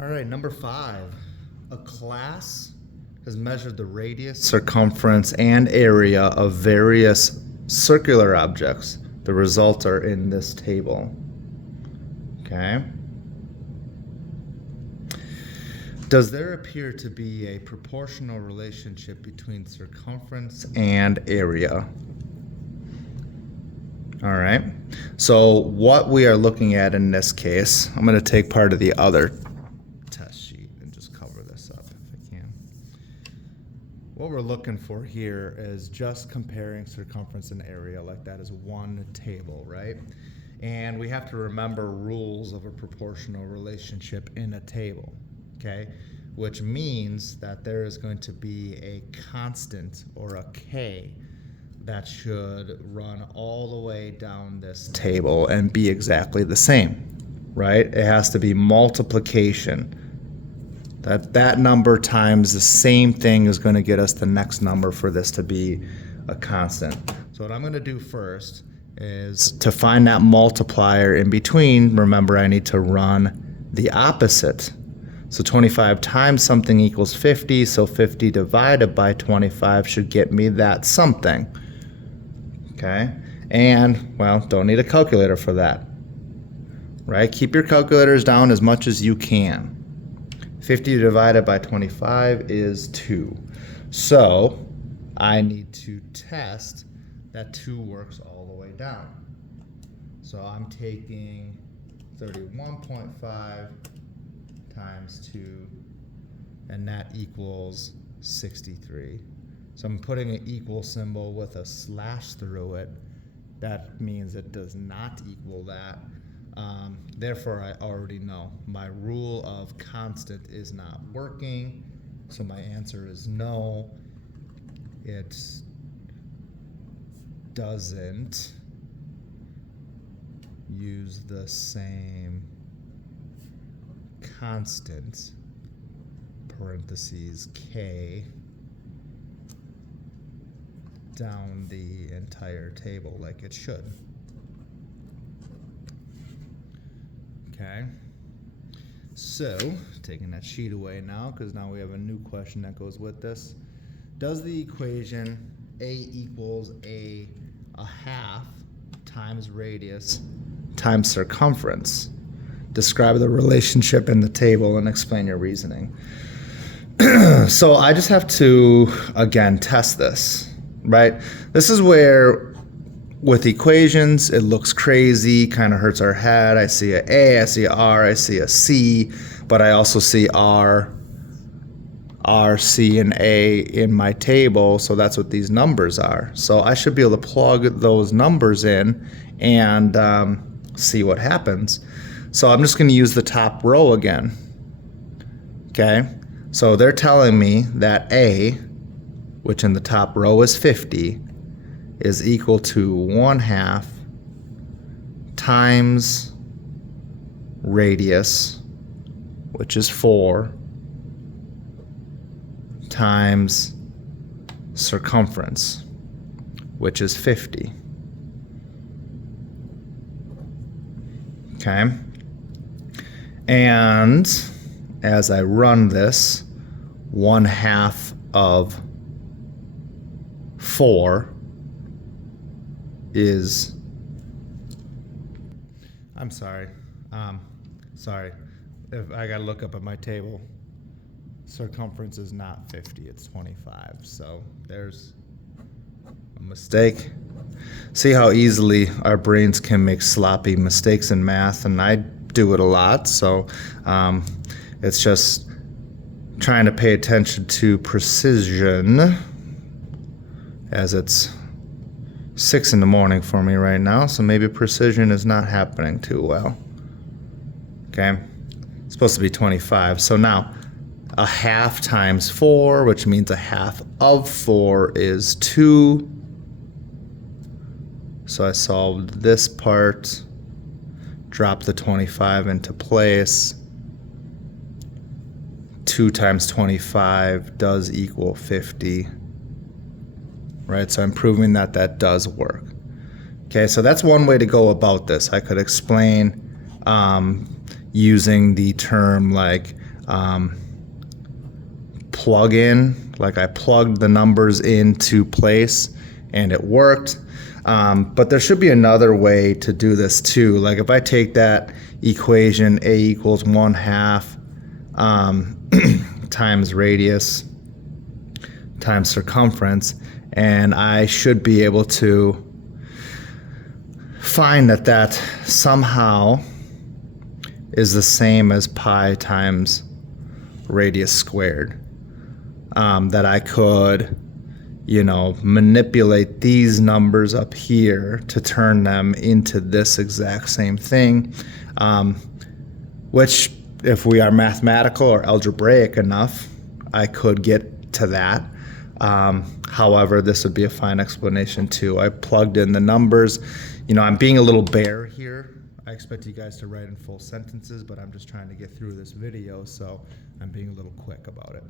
All right, number 5. A class has measured the radius, circumference, and area of various circular objects. The results are in this table. Okay. Does there appear to be a proportional relationship between circumference and area? All right. So what we are looking at in this case, I'm going to take part of the other test sheet and just cover this up if I can. What we're looking for here is just comparing circumference and area, like that is one table, right? And we have to remember rules of a proportional relationship in a table, okay? Which means that there is going to be a constant or a K that should run all the way down this table and be exactly the same, right? It has to be multiplication. That number times the same thing is going to get us the next number for this to be a constant. So what I'm going to do first is to find that multiplier in between. Remember, I need to run the opposite. So 25 times something equals 50, so 50 divided by 25 should get me that something. Okay, and, well, don't need a calculator for that, right? Keep your calculators down as much as you can. 50 divided by 25 is 2. So I need to test that 2 works all the way down. So I'm taking 31.5 times 2, and that equals 63. So I'm putting an equal symbol with a slash through it. That means it does not equal that. Therefore, I already know my rule of constant is not working. So my answer is no. It doesn't use the same constant, parentheses K, down the entire table like it should. Okay, so taking that sheet away now, because now we have a new question that goes with this. Does the equation A equals a half times radius times circumference describe the relationship in the table and explain your reasoning? So I just have to, again, test this, right? This is where, with equations, it looks crazy, kind of hurts our head. I see a A, I see a R, I see a C, but I also see R, C, and A in my table, so that's what these numbers are. So I should be able to plug those numbers in and see what happens. So I'm just going to use the top row again. Okay, so they're telling me that A, which in the top row is 50, is equal to 1/2 times radius, which is 4, times circumference, which is 50. Okay, and as I run this, 1/2 of 4 is, I'm sorry, if I gotta look up at my table, circumference is not 50, it's 25, so there's a mistake. See how easily our brains can make sloppy mistakes in math, and I do it a lot, so it's just trying to pay attention to precision, as it's 6 in the morning for me right now, so maybe precision is not happening too well. Okay, it's supposed to be 25, so now 1/2 times 4, which means 1/2 of 4 is 2. So I solved this part, dropped the 25 into place. 2 times 25 does equal 50. Right, so I'm proving that that does work. Okay, so that's one way to go about this. I could explain using the term like plug in, like I plugged the numbers into place and it worked. But there should be another way to do this too. Like if I take that equation, A equals 1/2 times radius times circumference, and I should be able to find that that somehow is the same as pi times radius squared. That I could, you know, manipulate these numbers up here to turn them into this exact same thing, which if we are mathematical or algebraic enough, I could get to that. However, this would be a fine explanation too. I plugged in the numbers. You know, I'm being a little bare here. I expect you guys to write in full sentences, but I'm just trying to get through this video, so I'm being a little quick about it.